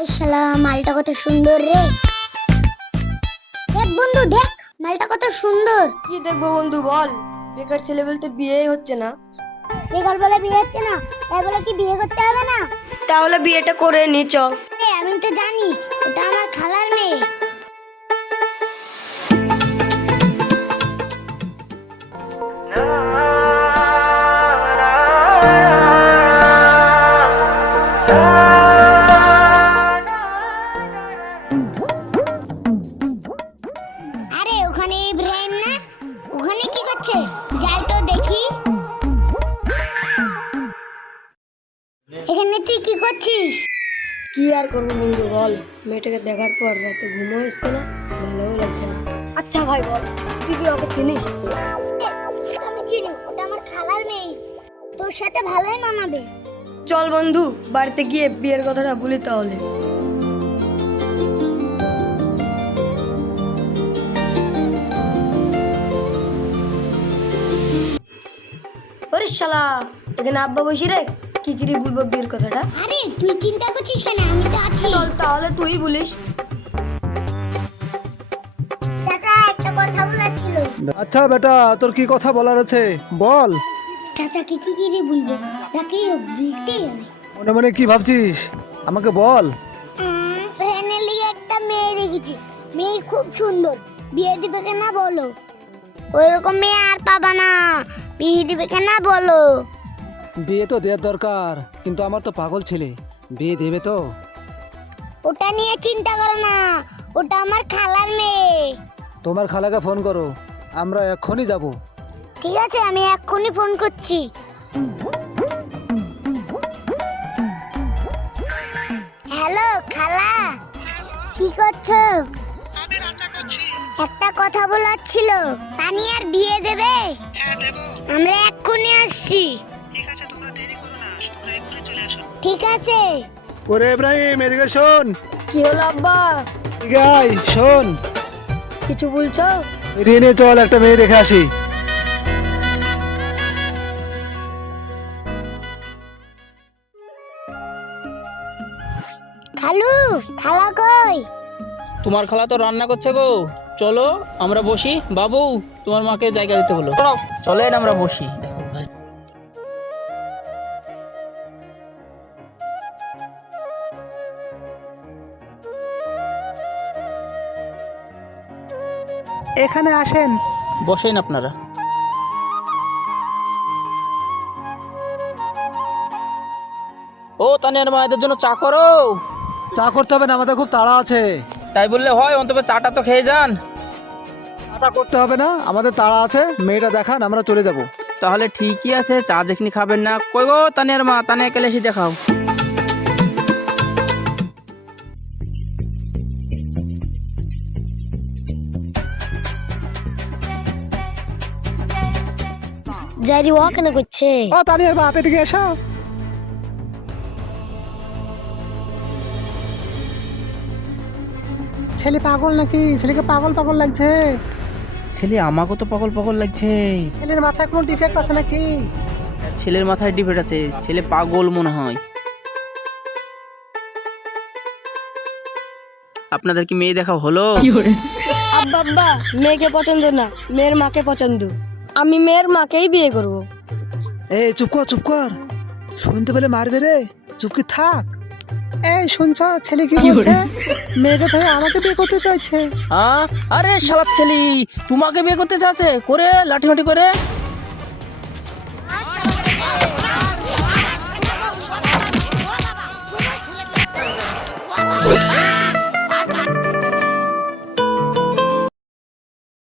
আরে শালা মালটা কত সুন্দর রে। দেখ বন্ধু দেখ, মালটা কত সুন্দর। কি দেখবো বন্ধু বল, বেকার ছেলে বলতে বিয়েই হচ্ছে না। বেকার বলে বিয়ে হচ্ছে না, তাই বলে কি বিয়ে করতে হবে না? তাহলে বিয়েটা করে নি চ। আমি তো জানি ওটা আমার খালার মেয়ে। আরে ওখানে ইব্রাহিম না, ওখানে কি করছে? যাই তো দেখি। এখানে তুই কি করছিস? কি আর করবো বন্ধু বল, মেয়েটাকে দেখার পর রাতে ঘুমও আসছে না, ভালোও লাগছে না। আচ্ছা ভাই বল, তুই কি ওকে চিনিস? আমি চিনি, ওটা আমার খালার মেয়ে। তোর সাথে ভালোই মানাবে। চল বন্ধু বাড়িতে গিয়ে বিয়ের কথাটা বলি তাহলে। ওরে শালা, এখানে আব্বা বসি রে, কি কি বলবো বিয়ের কথাটা। আরে তুই চিন্তা করছিস কেন, আমি তো আছি। চল তাহলে তুই বলিস। চাচা একটা কথা বলার ছিল। আচ্ছা বেটা, তোর কি কথা বলার আছে বল। চাচা কি বলবো, যাকেই হোক বলতেই হবে। মনে মনে কি ভাবছিস আমাকে বল। ফ্রেন্ডের লিগে একটা মেয়ে দেখেছি, মেয়ে খুব সুন্দর। বিয়ে দিবে কেনা বলো? ওইরকম মেয়ে আর পাবা না, বিয়ে দিবে কেনা বলো? বিয়ে তো দেওয়ার দরকার, কিন্তু আমার তো পাগল ছেলে, বিয়ে দেবে তো? ওটা নিয়ে চিন্তা করো না, ওটা আমার খালার মেয়ে। তোমার খালাকে ফোন করো, আমরা এক্ষুনি যাব। ঠিক আছে, আমি এক্ষুনি ফোন করছি। হ্যালো খালা, কি করছো? আমি রান্না করছি। একটা কথা বলার ছিল, তানিয়ার বিয়ে দেবে? হ্যাঁ দেব। আমরা এক্ষুনি আসছি। ঠিক আছে, তোমরা দেরি করো না, তোমরা এক্ষুনি চলে আসো। ঠিক আছে। ওরে ইব্রাহিম, এদিকে শোন। কি হলো আব্বা? এদিকে আয়, শোন। কিছু বলছো? বেরিয়ে নিয়ে চল, একটা মেয়ে দেখে আসি। খালু, খালা কই? তোমার খালা তো রান্না করছে গো, চলো আমরা বসি। বাবু, তোমার মাকে জায়গা দিতে বলো। চলেন আমরা বসি। এখানে আসেন। বসেন আপনারা। ও তানিয়ার মা, এদের জন্য চা করো। চা করতে হবে না, আমাদের খুব তাড়া আছে। তাই বললে হয়, অন্তত চাটা তো খেয়ে যান। চাটা করতে হবে না, আমাদের তাড়া আছে। মেয়েটা দেখান, আমরা চলে যাব। তাহলে ঠিকই আছে, চা যেখানে খাবেন না। কই গো তানিয়ার মা, তানিয়া কেলে এসে দেখাও। জারি ওয়া কেন করছে? ও তানিয়ার বাপ, এদিকে এসো। ছেলে পাগল নাকি? ছেলেকে পাগল পাগল লাগছে। ছেলে আমাকে তো পাগল পাগল লাগছে। ছেলের মাথায় কোনো ডিফেক্ট আছে নাকি? ছেলের মাথায় ডিফেক্ট আছে, ছেলে পাগল মনে হয়। আপনাদের কি মেয়ে দেখা হলো? আব্বা আব্বা, মেয়েকে পছন্দ না, মেয়ের মাকে পছন্দ। আমি মেয়ের মাকেই বিয়ে করব। এই চুপ কর, চুপ কর, শুনতে পেলে মারবে রে। চুপ কি থাক। এই শুনছ, ছেলে কি বলছে? মেয়েকে ছেড়ে আমাকে বিয়ে করতে চাইছে। আরে শালার ছেলে, তোমাকে বিয়ে করতে চাচ্ছে করে লাঠিমাটি করে।